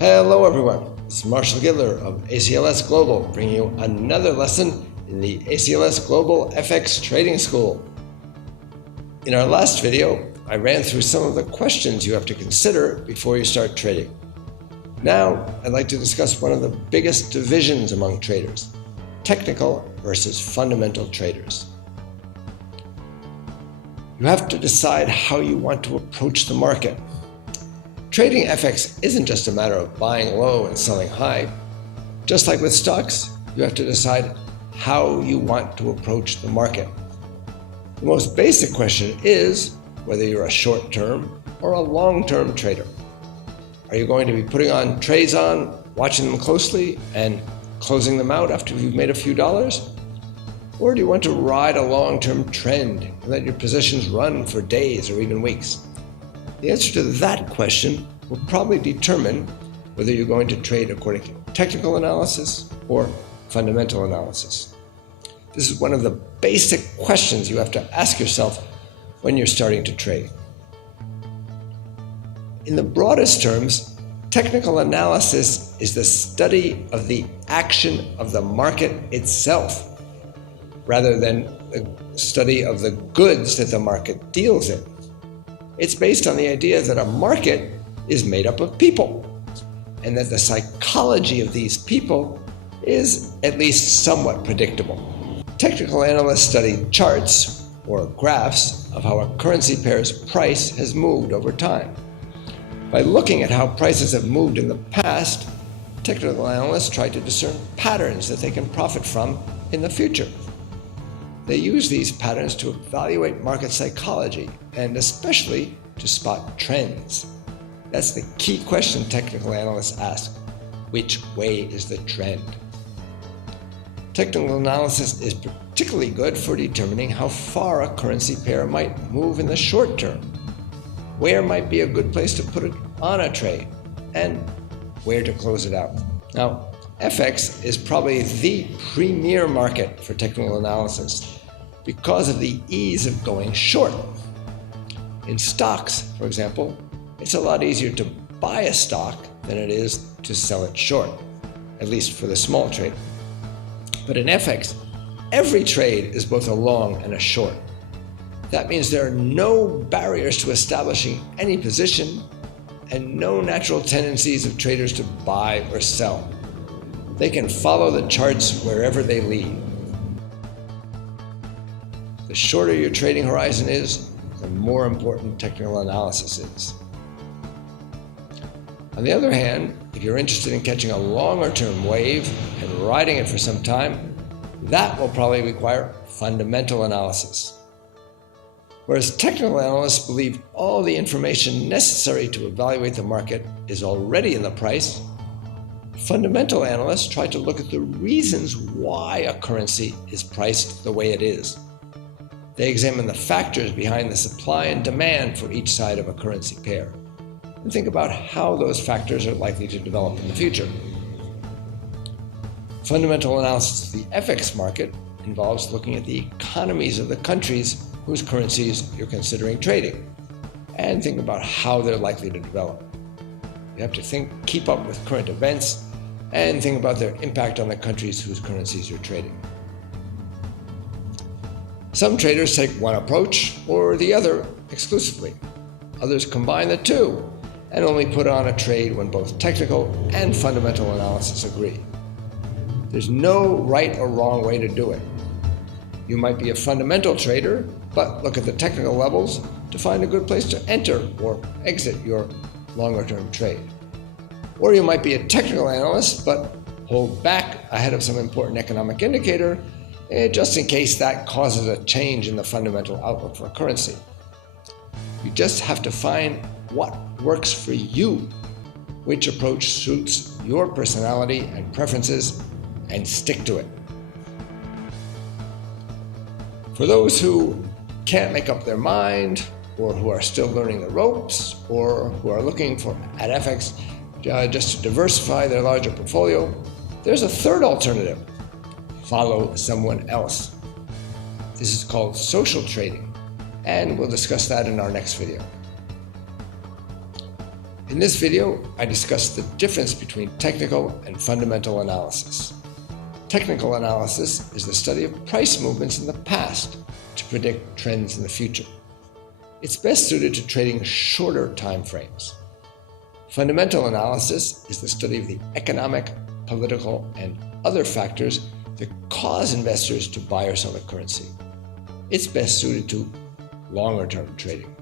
Hello everyone, it's Marshall Gidler of ACLS Global bringing you another lesson in the ACLS Global FX Trading School. In our last video, I ran through some of the questions you have to consider before you start trading. Now, I'd like to discuss one of the biggest divisions among traders, technical versus fundamental traders. You have to decide how you want to approach the market. Trading FX isn't just a matter of buying low and selling high. Just like with stocks, you have to decide how you want to approach the market. The most basic question is whether you're a short-term or a long-term trader. Are you going to be putting on trades on, watching them closely, and closing them out after you've made a few dollars? Or do you want to ride a long-term trend and let your positions run for days or even weeks? The answer to that question will probably determine whether you're going to trade according to technical analysis or fundamental analysis. This is one of the basic questions you have to ask yourself when you're starting to trade. In the broadest terms, technical analysis is the study of the action of the market itself, rather than the study of the goods that the market deals in. It's based on the idea that a market is made up of people, and that the psychology of these people is at least somewhat predictable. Technical analysts study charts or graphs of how a currency pair's price has moved over time. By looking at how prices have moved in the past, technical analysts try to discern patterns that they can profit from in the future. They use these patterns to evaluate market psychology and especially to spot trends. That's the key question technical analysts ask. Which way is the trend? Technical analysis is particularly good for determining how far a currency pair might move in the short term. Where might be a good place to put it on a trade, and where to close it out. Now, FX is probably the premier market for technical analysis because of the ease of going short. In stocks, for example, it's a lot easier to buy a stock than it is to sell it short, at least for the small trader. But in FX, every trade is both a long and a short. That means there are no barriers to establishing any position and no natural tendencies of traders to buy or sell. They can follow the charts wherever they lead. The shorter your trading horizon is, the more important technical analysis is. On the other hand, if you're interested in catching a longer-term wave and riding it for some time, that will probably require fundamental analysis. Whereas technical analysts believe all the information necessary to evaluate the market is already in the price, fundamental analysts try to look at the reasons why a currency is priced the way it is. They examine the factors behind the supply and demand for each side of a currency pair and think about how those factors are likely to develop in the future. Fundamental analysis of the FX market involves looking at the economies of the countries whose currencies you're considering trading, and think about how they're likely to develop. You have to keep up with current events, and think about their impact on the countries whose currencies you're trading. Some traders take one approach or the other exclusively. Others combine the two and only put on a trade when both technical and fundamental analysis agree. There's no right or wrong way to do it. You might be a fundamental trader, but look at the technical levels to find a good place to enter or exit your longer-term trade. Or you might be a technical analyst, but hold back ahead of some important economic indicator, just in case that causes a change in the fundamental outlook for a currency. You just have to find what works for you, which approach suits your personality and preferences, and stick to it. For those who can't make up their mind, or who are still learning the ropes, or who are looking at FX just to diversify their larger portfolio, there's a third alternative: follow someone else. This is called social trading, and we'll discuss that in our next video. In this video, I discuss the difference between technical and fundamental analysis. Technical analysis is the study of price movements in the past to predict trends in the future. It's best suited to trading shorter time frames. Fundamental analysis is the study of the economic, political, and other factors that cause investors to buy or sell a currency. It's best suited to longer-term trading.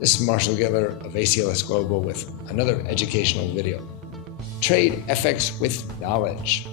This is Marshall Giller of ACLS Global with another educational video. Trade FX with knowledge.